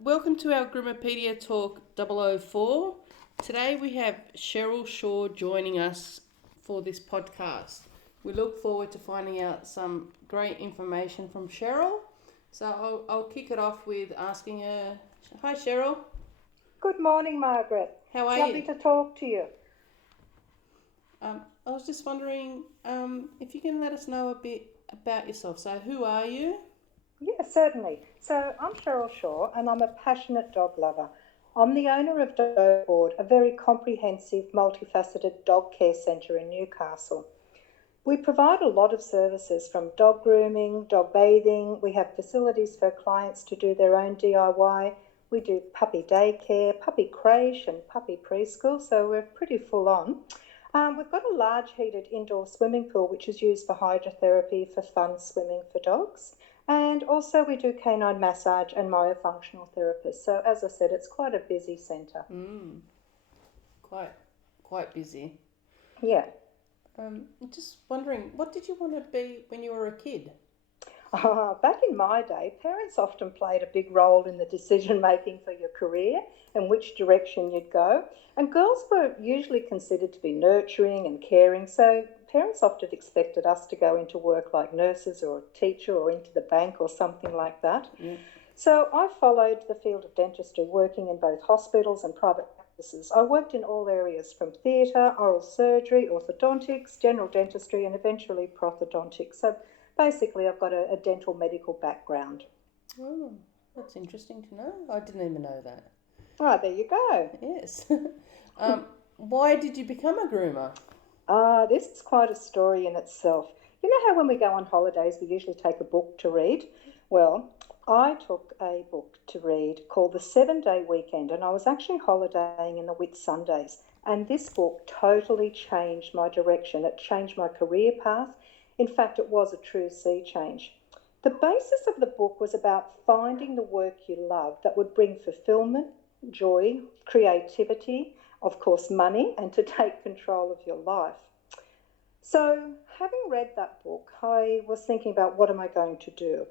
Welcome to our Groomapedia Talk 004. Today we have Cheryl Shaw joining us for this podcast. We look forward to finding out some great information from Cheryl. So I'll kick it off with asking her, hi Cheryl. Good morning, Margaret. How are Lovely you? to talk to you. I was just wondering if you can let us know a bit about yourself. So who are you? Yes, certainly. So I'm Cheryl Shaw and I'm a passionate dog lover. I'm the owner of Dog Board, a very comprehensive, multifaceted dog care centre in Newcastle. We provide a lot of services from dog grooming, dog bathing. We have facilities for clients to do their own DIY. We do puppy daycare, puppy creche and puppy preschool, so we're pretty full on. We've got a large heated indoor swimming pool which is used for hydrotherapy for fun swimming for dogs. And also we do canine massage and myofunctional therapists. So as I said, it's quite a busy centre. Quite busy. Yeah. Just wondering, what did you want to be when you were a kid? Back in my day, parents often played a big role in the decision making for your career and which direction you'd go. And girls were usually considered to be nurturing and caring, so parents often expected us to go into work like nurses or a teacher or into the bank or something like that. Yeah. So I followed the field of dentistry, working in both hospitals and private practices. I worked in all areas from theatre, oral surgery, orthodontics, general dentistry and eventually prosthodontics. So basically I've got a dental medical background. Oh, that's interesting to know. I didn't even know that. Ah, there you go. Yes. Why did you become a groomer? This is quite a story in itself. You know how when we go on holidays we usually take a book to read? Well, I took a book to read called The 7-Day Weekend, and I was actually holidaying in the Whitsundays. And this book totally changed my direction. It changed my career path. In fact, it was a true sea change. The basis of the book was about finding the work you love that would bring fulfillment, joy, creativity, of course, money, and to take control of your life. So, having read that book, I was thinking about what am I going to do?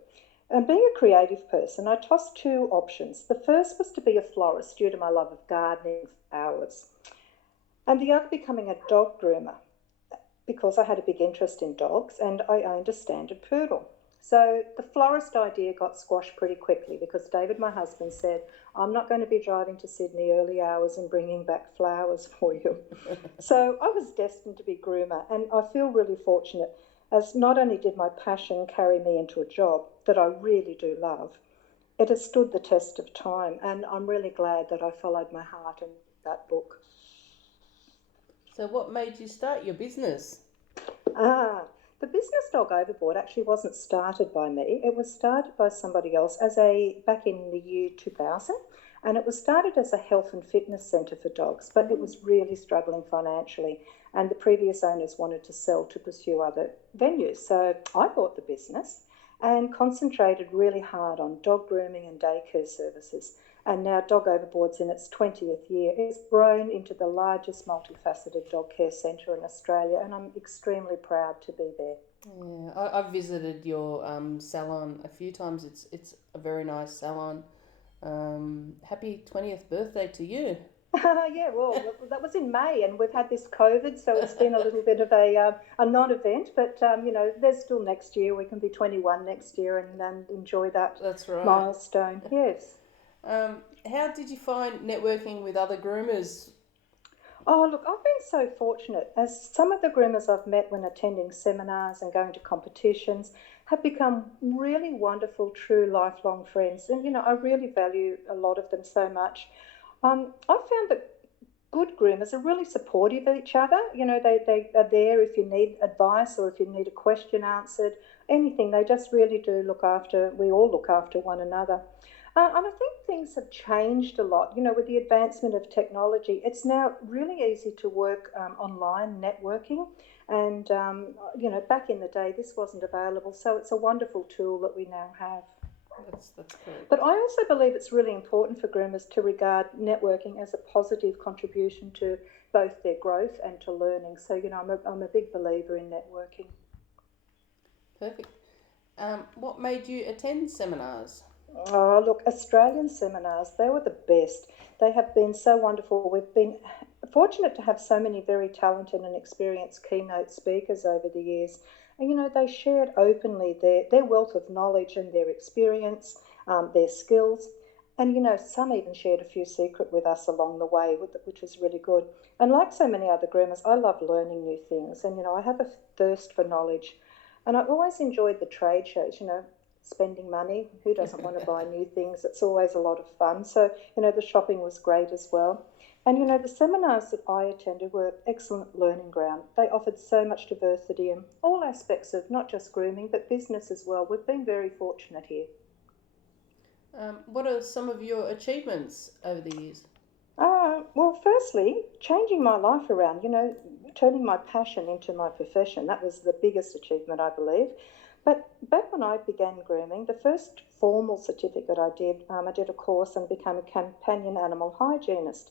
And being a creative person, I tossed two options. The first was to be a florist due to my love of gardening and flowers, and the other becoming a dog groomer because I had a big interest in dogs and I owned a standard poodle. So the florist idea got squashed pretty quickly because David, my husband, said, I'm not going to be driving to Sydney early hours and bringing back flowers for you. So I was destined to be groomer, and I feel really fortunate as not only did my passion carry me into a job that I really do love, it has stood the test of time, and I'm really glad that I followed my heart in that book. So what made you start your business? The business Dog Overboard actually wasn't started by me. It was started by somebody else back in the year 2000, and it was started as a health and fitness centre for dogs, but it was really struggling financially, and the previous owners wanted to sell to pursue other venues. So I bought the business and concentrated really hard on dog grooming and daycare services. And now Dog Overboard's in its 20th year. It's grown into the largest multifaceted dog care centre in Australia, and I'm extremely proud to be there. Yeah, I've visited your salon a few times. It's a very nice salon. Happy 20th birthday to you. Yeah, well, that was in May, and we've had this COVID, so it's been a little bit of a non-event, but, there's still next year. We can be 21 next year and enjoy that. That's right. Milestone, yes. How did you find networking with other groomers? Oh, look, I've been so fortunate as some of the groomers I've met when attending seminars and going to competitions have become really wonderful, true, lifelong friends. And, I really value a lot of them so much. I've found that good groomers are really supportive of each other. They are there if you need advice or if you need a question answered, anything. They just really do we all look after one another. And I think things have changed a lot, with the advancement of technology. It's now really easy to work online, networking. And, back in the day, this wasn't available. So it's a wonderful tool that we now have. That's correct. But I also believe it's really important for groomers to regard networking as a positive contribution to both their growth and to learning. So, I'm a big believer in networking. Perfect. What made you attend seminars? Oh, look, Australian seminars, they were the best. They have been so wonderful. We've been fortunate to have so many very talented and experienced keynote speakers over the years. And, they shared openly their wealth of knowledge and their experience, their skills. And, some even shared a few secrets with us along the way, which was really good. And like so many other groomers, I love learning new things. And, I have a thirst for knowledge. And I've always enjoyed the trade shows, spending money. Who doesn't want to buy new things? It's always a lot of fun. So, the shopping was great as well. And, the seminars that I attended were excellent learning ground. They offered so much diversity in all aspects of not just grooming, but business as well. We've been very fortunate here. What are some of your achievements over the years? Well, firstly, changing my life around, turning my passion into my profession. That was the biggest achievement, I believe. But back when I began grooming, the first formal certificate I did a course and became a companion animal hygienist.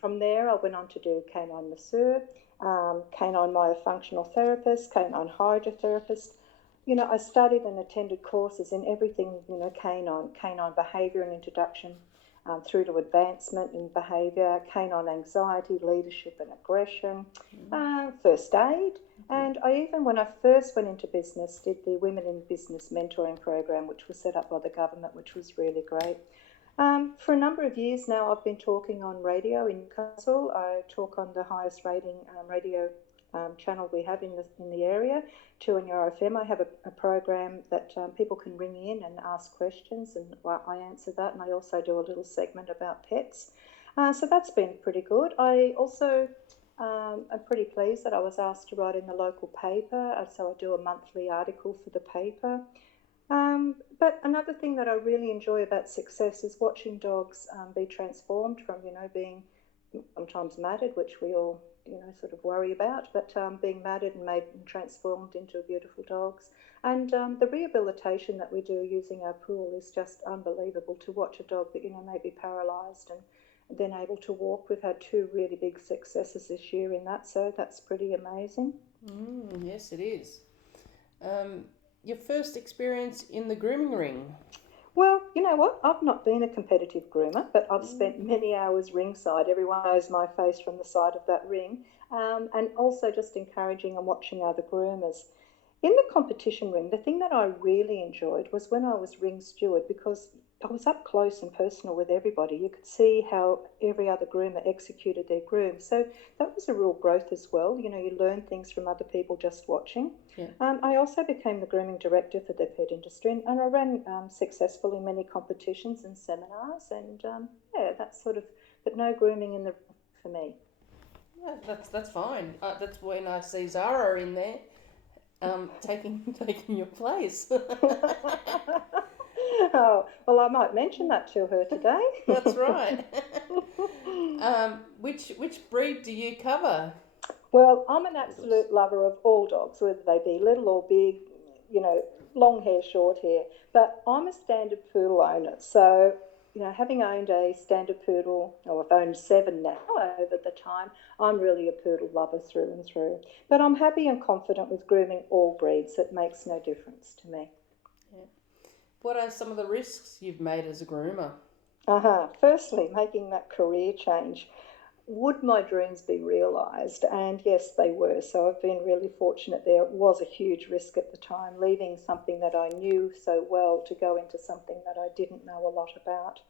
From there, I went on to do canine masseur, canine myofunctional therapist, canine hydrotherapist. I studied and attended courses in everything, canine behaviour and introduction, through to advancement in behaviour, canine anxiety, leadership and aggression, first aid, and I even, when I first went into business, did the Women in Business mentoring program, which was set up by the government, which was really great. For a number of years now, I've been talking on radio in Newcastle. I talk on the highest rating radio channel we have in the area, 2NURFM. I have a program that people can ring in and ask questions, and I answer that, and I also do a little segment about pets. So that's been pretty good. I also am pretty pleased that I was asked to write in the local paper, so I do a monthly article for the paper. But another thing that I really enjoy about success is watching dogs be transformed from, being sometimes matted, which we all, sort of worry about, but being matted and made and transformed into beautiful dogs. And the rehabilitation that we do using our pool is just unbelievable, to watch a dog that, may be paralysed and then able to walk. We've had 2 really big successes this year in that, so that's pretty amazing. Yes, it is. Your first experience in the grooming ring? Well, you know what? I've not been a competitive groomer, but I've spent many hours ringside. Everyone knows my face from the side of that ring, and also just encouraging and watching other groomers. In the competition ring, the thing that I really enjoyed was when I was ring steward, because I was up close and personal with everybody. You could see how every other groomer executed their groom. So that was a real growth as well. You learn things from other people just watching. Yeah. I also became the grooming director for the pet industry, and I ran successfully many competitions and seminars, and that's sort of, but no grooming in the for me. Yeah, that's fine. That's when I see Zara in there, taking your place. Oh, well, I might mention that to her today. That's right. Which breed do you cover? Well, I'm an absolute lover of all dogs, whether they be little or big, long hair, short hair. But I'm a standard poodle owner. So, having owned a standard poodle, or I've owned 7 now over the time, I'm really a poodle lover through and through. But I'm happy and confident with grooming all breeds. It makes no difference to me. Yeah. What are some of the risks you've made as a groomer? Firstly, making that career change. Would my dreams be realised? And yes, they were. So I've been really fortunate there. It was a huge risk at the time, leaving something that I knew so well to go into something that I didn't know a lot about.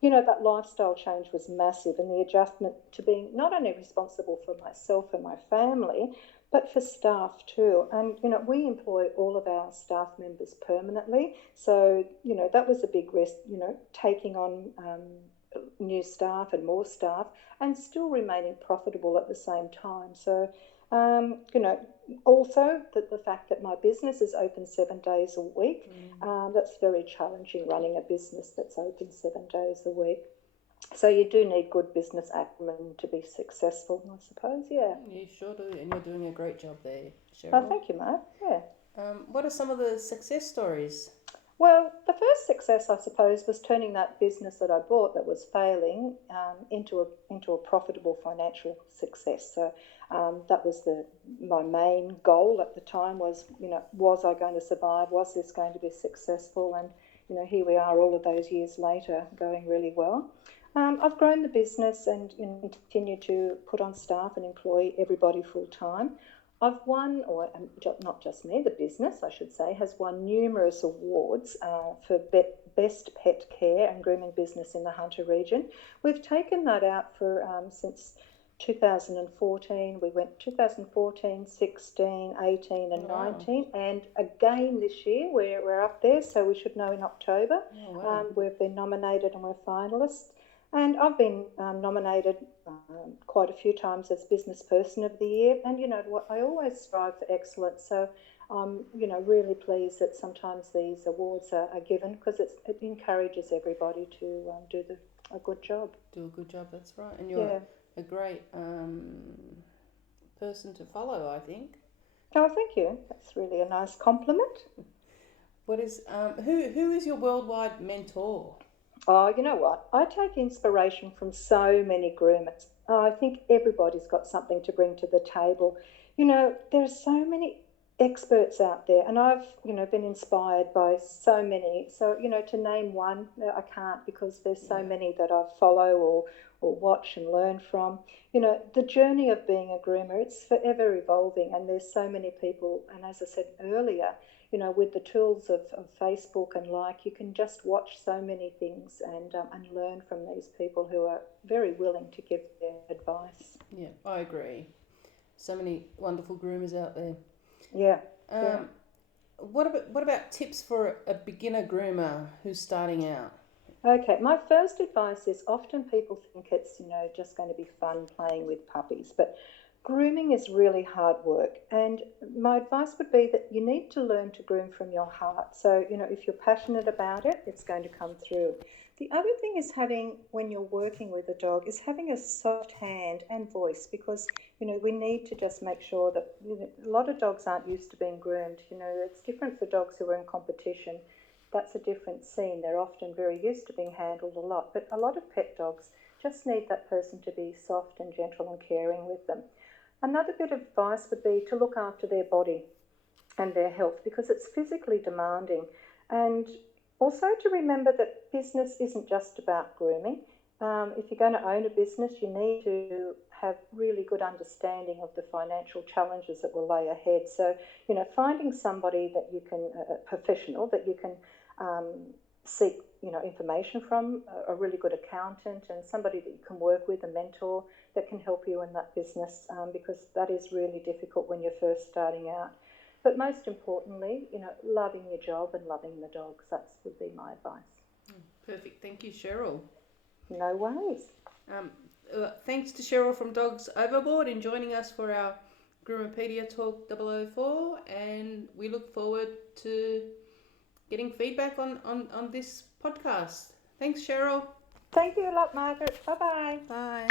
That lifestyle change was massive, and the adjustment to being not only responsible for myself and my family, but for staff too. And, we employ all of our staff members permanently. So, that was a big risk, taking on new staff and more staff, and still remaining profitable at the same time. So, also the fact that my business is open 7 days a week, that's very challenging, running a business that's open 7 days a week. So you do need good business acumen to be successful, I suppose, yeah. You sure do, and you're doing a great job there, Cheryl. Oh, thank you, Mark, yeah. What are some of the success stories? Well, the first success, I suppose, was turning that business that I bought that was failing into a profitable financial success. So that was my main goal at the time was, was I going to survive? Was this going to be successful? And here we are all of those years later, going really well. I've grown the business and continue to put on staff and employ everybody full time. I've won, or not just me, the business, I should say, has won numerous awards for best pet care and grooming business in the Hunter region. We've taken that out for since 2014. We went 2014, 16, 18 and 19. And again this year we're up there, so we should know in October. We've been nominated and we're finalists. And I've been nominated quite a few times as Business Person of the Year. And you know what, I always strive for excellence. So I'm really pleased that sometimes these awards are given, because it encourages everybody to do a good job. Do a good job, that's right. And you're a great person to follow, I think. Oh, thank you. That's really a nice compliment. What is who is your worldwide mentor? Oh, you know what? I take inspiration from so many groomers. I think everybody's got something to bring to the table. There are so many experts out there, and I've, been inspired by so many. So, to name one, I can't, because there's so many that I follow or watch and learn from. The journey of being a groomer, it's forever evolving, and there's so many people. And as I said earlier, with the tools of Facebook and you can just watch so many things and learn from these people who are very willing to give their advice. Yeah, I agree. So many wonderful groomers out there. Yeah. What about tips for a beginner groomer who's starting out? Okay, my first advice is, often people think it's, just going to be fun playing with puppies, but grooming is really hard work, and my advice would be that you need to learn to groom from your heart. So, if you're passionate about it, it's going to come through. The other thing is when you're working with a dog, is having a soft hand and voice, because, we need to just make sure that a lot of dogs aren't used to being groomed. It's different for dogs who are in competition. That's a different scene. They're often very used to being handled a lot, but a lot of pet dogs just need that person to be soft and gentle and caring with them. Another bit of advice would be to look after their body and their health, because it's physically demanding. And also to remember that business isn't just about grooming. If you're going to own a business, you need to have really good understanding of the financial challenges that will lay ahead. So, finding somebody that you can, a professional that you can seek, information from, a really good accountant, and somebody that you can work with, a mentor that can help you in that business, because that is really difficult when you're first starting out. But most importantly, loving your job and loving the dogs. That would be my advice. Perfect. Thank you, Cheryl. No worries. Thanks to Cheryl from Dogs Overboard in joining us for our Groomapedia Talk 004, and we look forward to getting feedback on this podcast. Thanks, Cheryl. Thank you a lot, Margaret. Bye-bye. Bye.